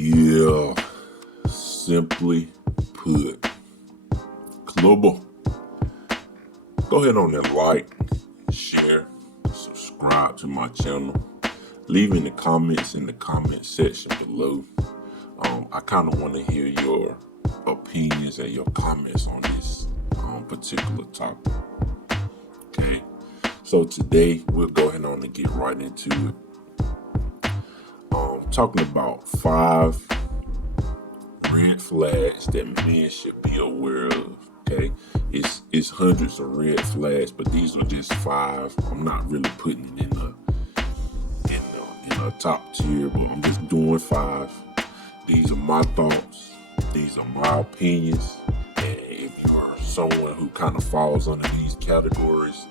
Yeah, simply put, global. Go ahead on and like, share, subscribe to my channel. Leave in the comments in the comment section below. I kind of want to hear your opinions and your comments on this particular topic. Okay, so today we'll go ahead on and get right into it. Talking about 5 red flags that men should be aware of. Okay, it's hundreds of red flags, but these are just 5. I'm not really putting it in a top tier, but I'm just doing 5. These are my thoughts. These are my opinions. And if you're someone who kind of falls under these categories,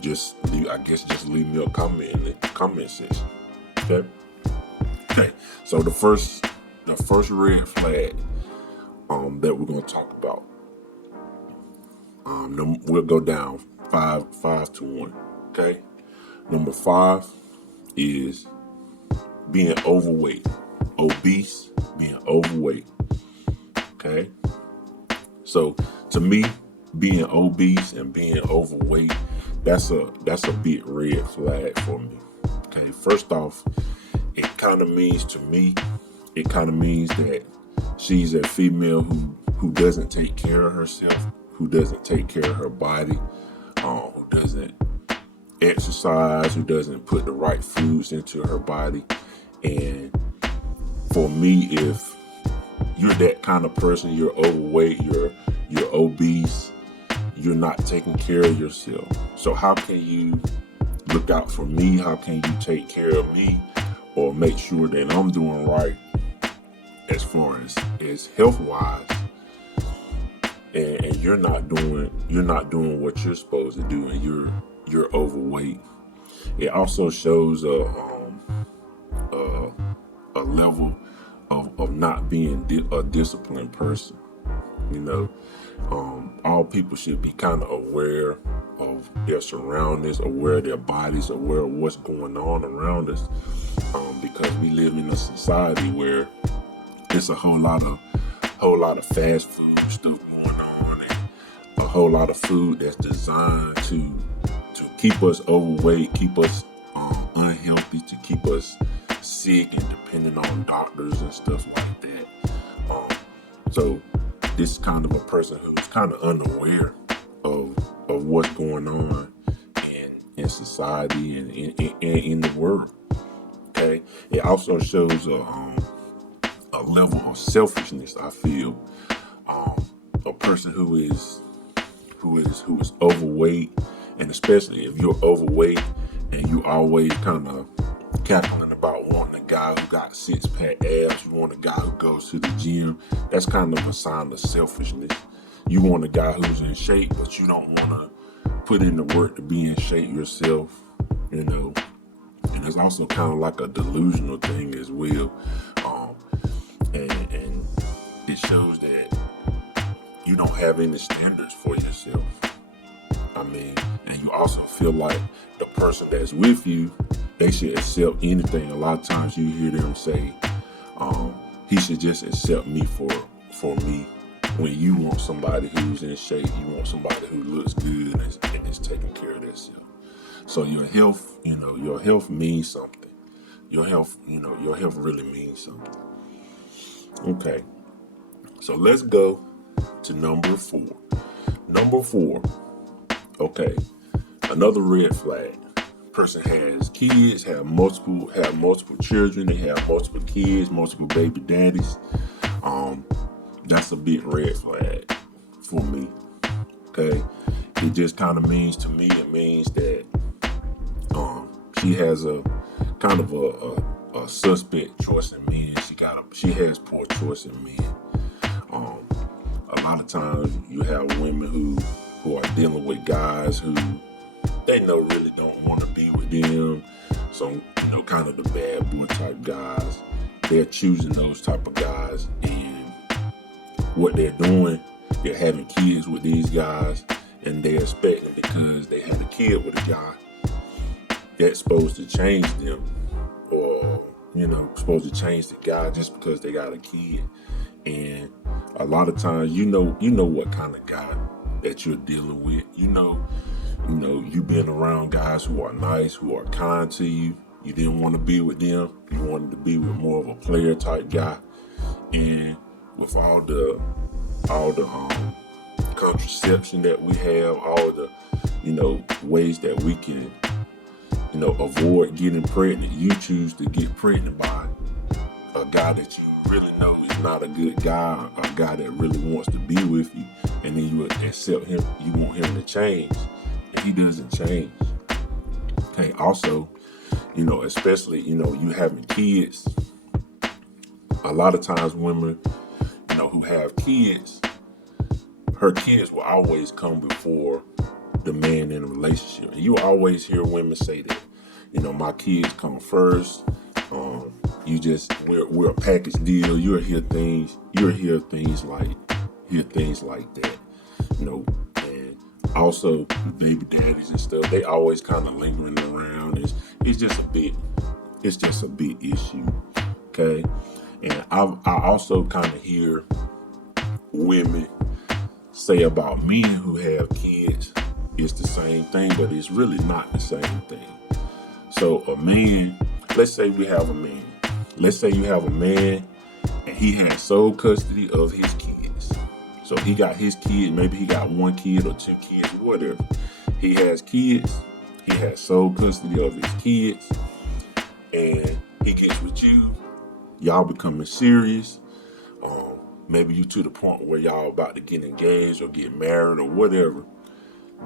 just leave me a comment in the comment section. Okay. So the first red flag that we're gonna talk about. We'll go down 5 to 1. Okay. Number 5 is being overweight, obese, being overweight. Okay. So to me, being obese and being overweight, that's a big red flag for me. Okay. First off, it kind of means that she's a female who doesn't take care of herself, who doesn't take care of her body, who doesn't exercise, who doesn't put the right foods into her body. And for me, if you're that kind of person, you're overweight, you're obese, you're not taking care of yourself. So how can you look out for me? How can you take care of me or make sure that I'm doing right as far as health wise, and you're not doing what you're supposed to do, and you're overweight? It also shows a level of not being a disciplined person. You know, all people should be kind of aware of their surroundings, aware of their bodies, aware of what's going on around us, because we live in a society where it's a whole lot of fast food stuff going on, and a whole lot of food that's designed to keep us overweight, keep us unhealthy, to keep us sick and depending on doctors and stuff like that. So this is kind of a person who's kind of unaware of what's going on in society and in the world. Okay, it also shows a level of selfishness. I feel a person who is overweight, and especially if you're overweight and you always kind of cackling about wanting a guy who got 6-pack abs, you want a guy who goes to the gym, that's kind of a sign of selfishness. You want a guy who's in shape, but you don't want to put in the work to be in shape yourself, you know. And it's also kind of like a delusional thing as well. And it shows that you don't have any standards for yourself. I mean, and you also feel like the person that's with you, they should accept anything. A lot of times you hear them say, he should just accept me for me. When you want somebody who's in shape, you want somebody who looks good and is taking care of themselves. So your health means something. Your health really means something. Okay. So let's go to number 4. Number 4. Okay. Another red flag. Person has kids, have multiple children, they have multiple kids, multiple baby daddies. That's a big red flag for me. Okay. It just kind of means to me, it means that she has a kind of a suspect choice in men. She has poor choice in men. A lot of times you have women who are dealing with guys who they really don't want to be with them. So, kind of the bad boy type guys. They're choosing those type of guys, and what they're doing, they're having kids with these guys, and they're expecting because they had a kid with a guy that's supposed to change them, or supposed to change the guy just because they got a kid. And a lot of times, you know what kind of guy that you're dealing with. You've been around guys who are nice, who are kind to you. You didn't want to be with them. You wanted to be with more of a player type guy. And with all the contraception that we have, all the ways that we can avoid getting pregnant, you choose to get pregnant by a guy that you really know is not a good guy, a guy that really wants to be with you, and then you accept him. You want him to change, and he doesn't change. Okay. Also, especially you having kids. A lot of times, women, who have kids, her kids will always come before the man in a relationship. And you always hear women say that, my kids come first. We're a package deal. You'll hear things like that, and also baby daddies and stuff. They always kind of lingering around. It's just a big issue. Okay. And I also kind of hear women say about men who have kids, it's the same thing, but it's really not the same thing. So a man, let's say you have a man and he has sole custody of his kids. So he got his kid, maybe he got one kid or two kids, whatever. He has kids, he has sole custody of his kids, and he gets with you. Y'all becoming serious. Maybe you to the point where y'all about to get engaged or get married or whatever.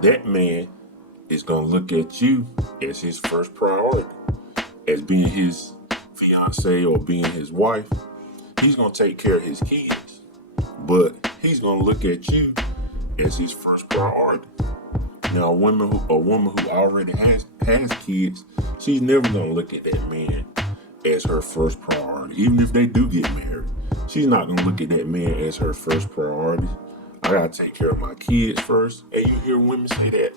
That man is going to look at you as his first priority, as being his fiance or being his wife. He's going to take care of his kids, but he's going to look at you as his first priority. Now, a woman who already has kids, she's never going to look at that man as her first priority. Even if they do get married, she's not going to look at that man as her first priority. I got to take care of my kids first. And you hear women say that.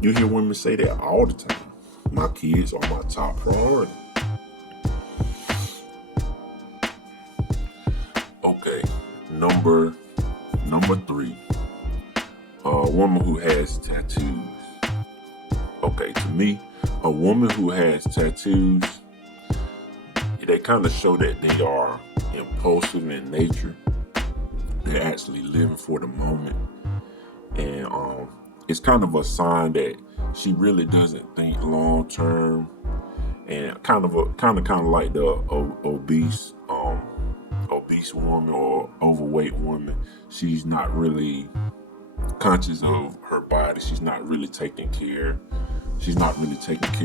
You hear women say that all the time. My kids are my top priority. Okay, number 3. A woman who has tattoos. Okay, to me, a woman who has tattoos, they kind of show that they are impulsive in nature. They're actually living for the moment. And it's kind of a sign that she really doesn't think long term, and kind of like the obese woman or overweight woman. She's not really conscious of her body. She's not really taking care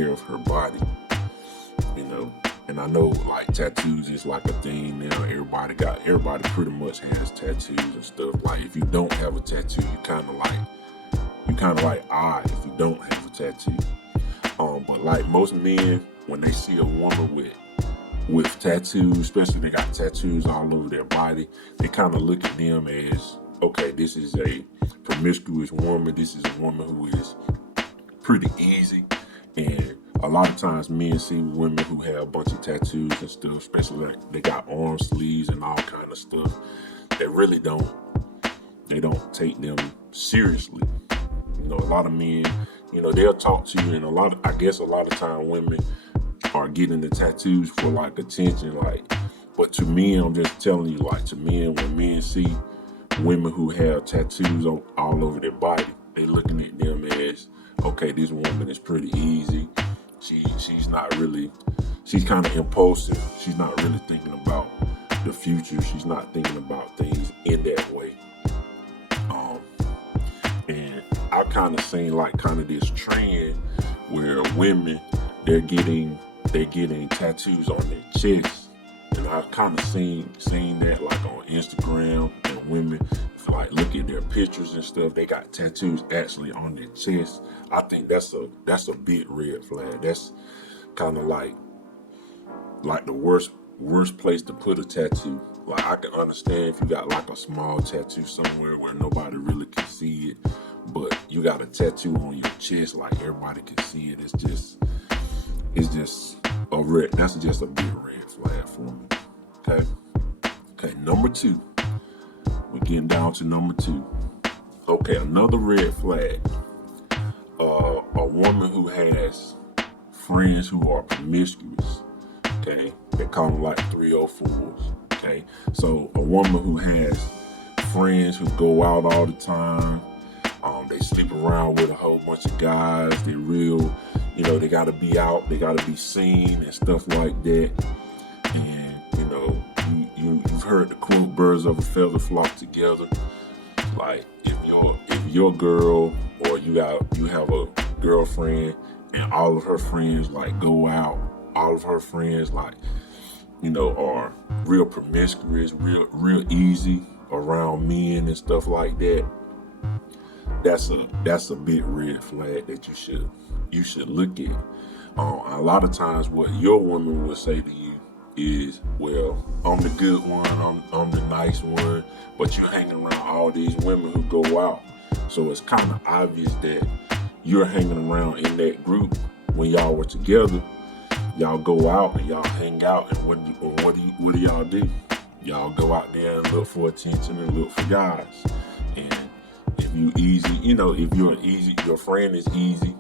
of her body, And I know like tattoos is like a thing now. Everybody pretty much has tattoos and stuff. Like if you don't have a tattoo, you kind of like odd if you don't have a tattoo. But like most men, when they see a woman with tattoos, especially they got tattoos all over their body, they kind of look at them as, okay, this is a promiscuous woman. This is a woman who is pretty easy. And a lot of times men see women who have a bunch of tattoos and stuff, especially like they got arm sleeves and all kind of stuff, that really don't take them seriously. A lot of men, they'll talk to you, and a lot of time women are getting the tattoos for like attention, but to men, I'm just telling you, like to men, when men see women who have tattoos all over their body, they looking at them as, okay, this woman is pretty easy. She's kind of impulsive. She's not really thinking about the future. She's not thinking about things in that way. And I kind of seen this trend where women, they're getting tattoos on their chest. And I've kind of seen that like on Instagram, and women look at their pictures and stuff, they got tattoos actually on their chest. I think that's a big red flag. That's kind of like the worst place to put a tattoo. Like I can understand if you got like a small tattoo somewhere where nobody really can see it, but you got a tattoo on your chest like everybody can see it. It's just That's just a big red flag for me. Okay. Okay. Number two. We're getting down to number two. Okay, another red flag. A woman who has friends who are promiscuous. Okay, they call them like 304s. Okay, so a woman who has friends who go out all the time. They sleep around with a whole bunch of guys. They real, they gotta be out. They gotta be seen and stuff like that. And you've heard the quote, "Birds of a feather flock together." Like if your girl or you have a girlfriend and all of her friends like go out, all of her friends like are real promiscuous, real easy around men and stuff like that. That's a big red flag that you should look at. A lot of times what your woman will say to you is, well, I'm the good one, I'm the nice one, but you're hanging around all these women who go out. So it's kind of obvious that you're hanging around in that group. When y'all were together, y'all go out and y'all hang out, and what do y'all do? Y'all go out there and look for attention and look for guys. And if you easy, if your friend is easy,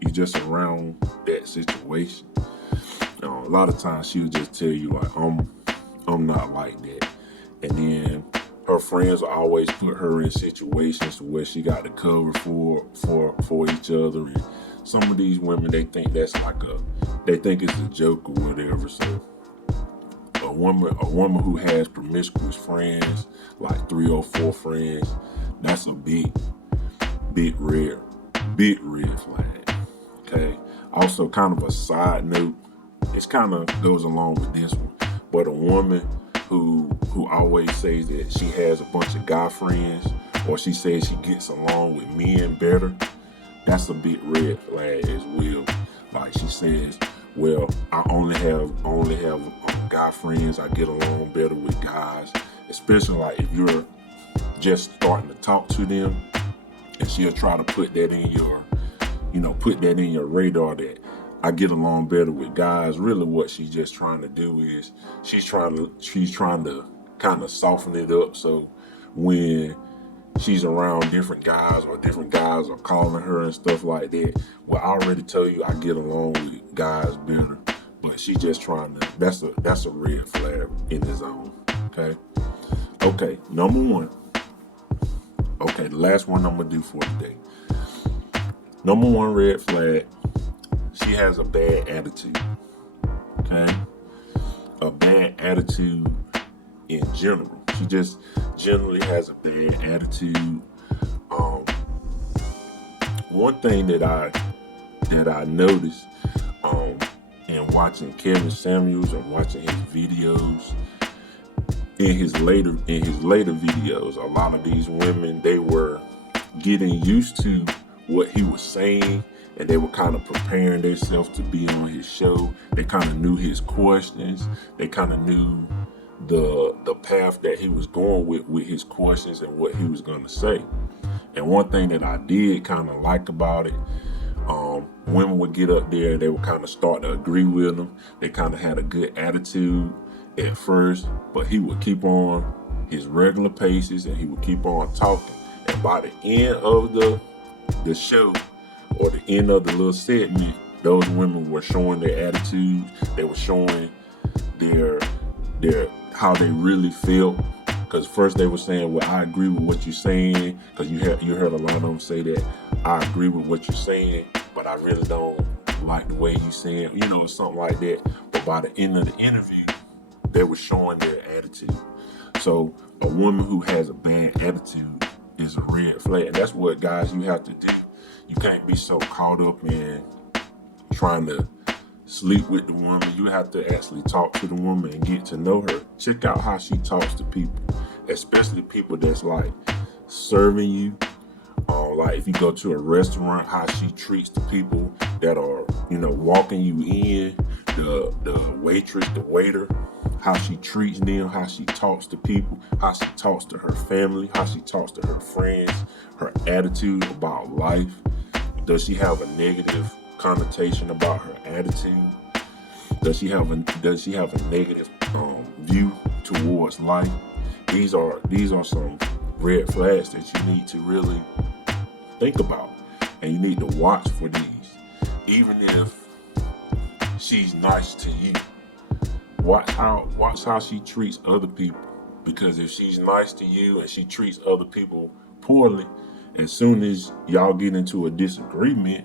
you just around that situation. A lot of times she'll just tell you like, I'm not like that. And then her friends will always put her in situations where she got to cover for each other. And some of these women, they think it's a joke or whatever. So a woman who has promiscuous friends, like 3 or 4 friends, that's a big red flag. Okay. Also, kind of a side note, it kind of goes along with this one, but a woman who always says that she has a bunch of guy friends, or she says she gets along with men better, that's a big red flag as well. Like she says, well, I only have guy friends. I get along better with guys, especially like if you're just starting to talk to them, and she'll try to put that in your radar that I get along better with guys. Really what she's just trying to do is she's trying to kind of soften it up, so when she's around different guys or different guys are calling her and stuff like that, well, I already tell you I get along with guys better, but she just trying to, that's a red flag in the zone. Okay, number one. Okay, the last one I'm gonna do for today. Number one red flag, she has a bad attitude. Okay? A bad attitude in general. She just generally has a bad attitude. One thing that I noticed in watching Kevin Samuels and watching his videos, in his later videos, a lot of these women, they were getting used to what he was saying, and they were kind of preparing themselves to be on his show. They kind of knew his questions. They kind of knew the path that he was going with his questions and what he was going to say. And one thing that I did kind of like about it, women would get up there and they would kind of start to agree with him. They kind of had a good attitude at first, but he would keep on his regular paces and he would keep on talking. And by the end of the show, or the end of the little segment, those women were showing their attitudes. They were showing their how they really felt. Because first they were saying, well, I agree with what you're saying. Because you heard a lot of them say that, I agree with what you're saying, but I really don't like the way you say it, or something like that. But by the end of the interview, they were showing their attitude. So a woman who has a bad attitude is a red flag. And that's what, guys, you have to do. You can't be so caught up in trying to sleep with the woman. You have to actually talk to the woman and get to know her. Check out how she talks to people, especially people that's like serving you. Like if you go to a restaurant, how she treats the people that are, walking you in, the waitress, the waiter, how she treats them, how she talks to people, how she talks to her family, how she talks to her friends, her attitude about life. Does she have a negative connotation about her attitude? Does she have a negative view towards life? These are some red flags that you need to really think about, and you need to watch for these. Even if she's nice to you, watch how she treats other people. Because if she's nice to you and she treats other people poorly, as soon as y'all get into a disagreement,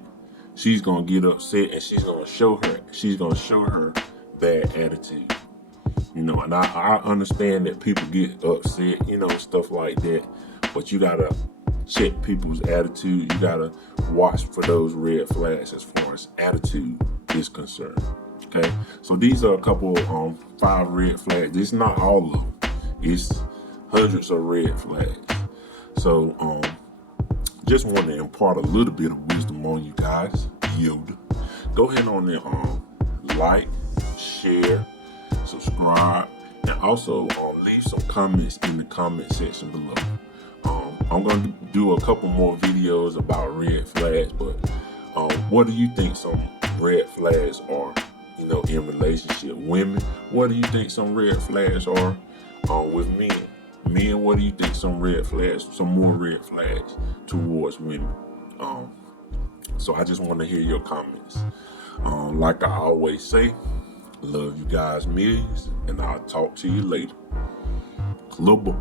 she's gonna get upset and she's gonna show her bad attitude. And I understand that people get upset, stuff like that, but you gotta check people's attitude. You gotta watch for those red flags as far as attitude is concerned. Okay, so these are a couple 5 red flags. It's not all of them. It's hundreds of red flags. So just want to impart a little bit of wisdom on you guys. Yoda. Go ahead on there, like, share, subscribe, and also leave some comments in the comment section below. I'm going to do a couple more videos about red flags, but what do you think some red flags are, in relationship? Women, what do you think some red flags are with men? Men, what do you think some more red flags towards women? So I just want to hear your comments. Like I always say, love you guys millions, and I'll talk to you later. Clubber.